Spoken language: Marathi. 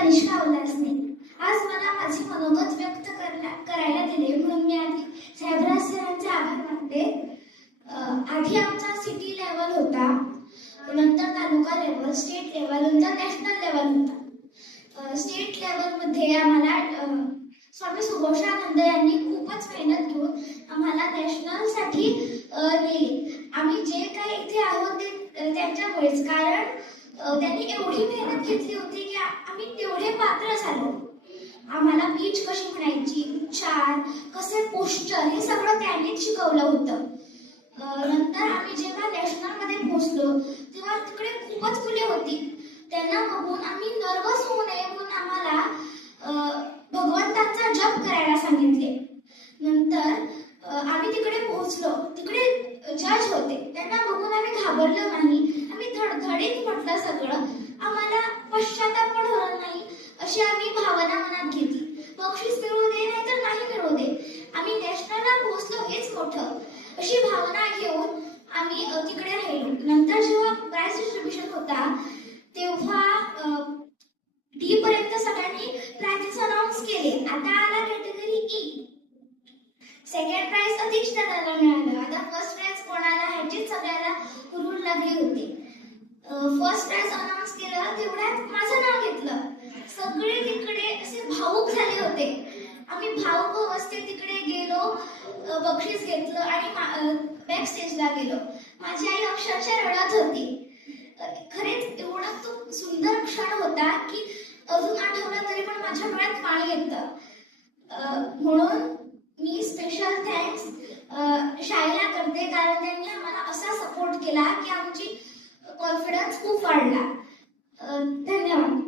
कनिष्का उल्हासने. आज मला माझे मनोगत व्यक्त करायला दिले म्हणून मी आधी साहेबराज सरांचे आभार मानते. आधी आमचा सिटी लेवल होता, नंतर तालुका लेवल, स्टेट लेवल, नंतर नॅशनल लेवल होता. स्टेट लेवलमध्ये आम्हाला स्वामी सुभाषानंद यांनी खूपच मेहनत घेऊन आम्हाला नॅशनलसाठी नेले. आम्ही जे काही इथे आहोत ते त्यांच्यामुळेच, कारण त्यांनी एवढी मेहनत घेतली होती की आम्ही तेवढे पात्र झालो. आम्हाला बीच कशी म्हणायची, उच्चार कसे, पोस्टर, हे सगळं त्यांनीच शिकवलं होतं. नंतर आम्ही जेव्हा नॅशनलमध्ये पोहोचलो तेव्हा तिकडे खूपच मुले होती. त्यांना बघून आम्ही नर्वस होऊ नये म्हणून आम्हाला भगवंताचा जप करायला सांगितले. नंतर आम्ही तिकडे पोहोचलो, तिकडे जज होते. त्यांना बघून आम्ही घाबरलो नाही, आम्ही धडधडीत म्हटलं सगळं. आम्हाला पश्चाताप पण होणार नाही अशी आम्ही भावना मनात घेतली. बक्षीस मिळू दे नाही तर नाही मिळू दे, आम्ही नॅशनलला पोहोचलो हेच मोठं, अशी भावना घेऊन आम्ही तिकडे राहिलो. नंतर जेव्हा प्राइज डिस्ट्रीब्युशन होता तेव्हा डी पर्यंत सगळ्यांनी प्राइजेस अनाउन्स केले. आता आला कॅटेगरी ई. सेकंड प्राइज अतिश दादाला मिळालं. आता फर्स्ट प्राइज कोणाला ह्याची सगळ्याला हुरूर लागली होती. फर्स्ट प्राइज अनाउन्स केलं तेवढ्यात माझं नाव घेतलं. सगळे तिकडे असे भावुक झाले होते. आम्ही भावुक अवस्थेत तिकडे गेलो, बक्षीस घेतलं आणि बॅक स्टेजला गेलो. माझी आई अक्षरशः रडत होती. खरेच एवढा तो सुंदर क्षण होता की अजून आठवलं तरी पण माझ्या डोळ्यात पाणी येतं. म्हणून मी स्पेशल थँक्स शाळेला करते, कारण त्यांनी आम्हाला असा सपोर्ट केला की आमची कॉन्फिडन्स खूप वाढला. धन्यवाद.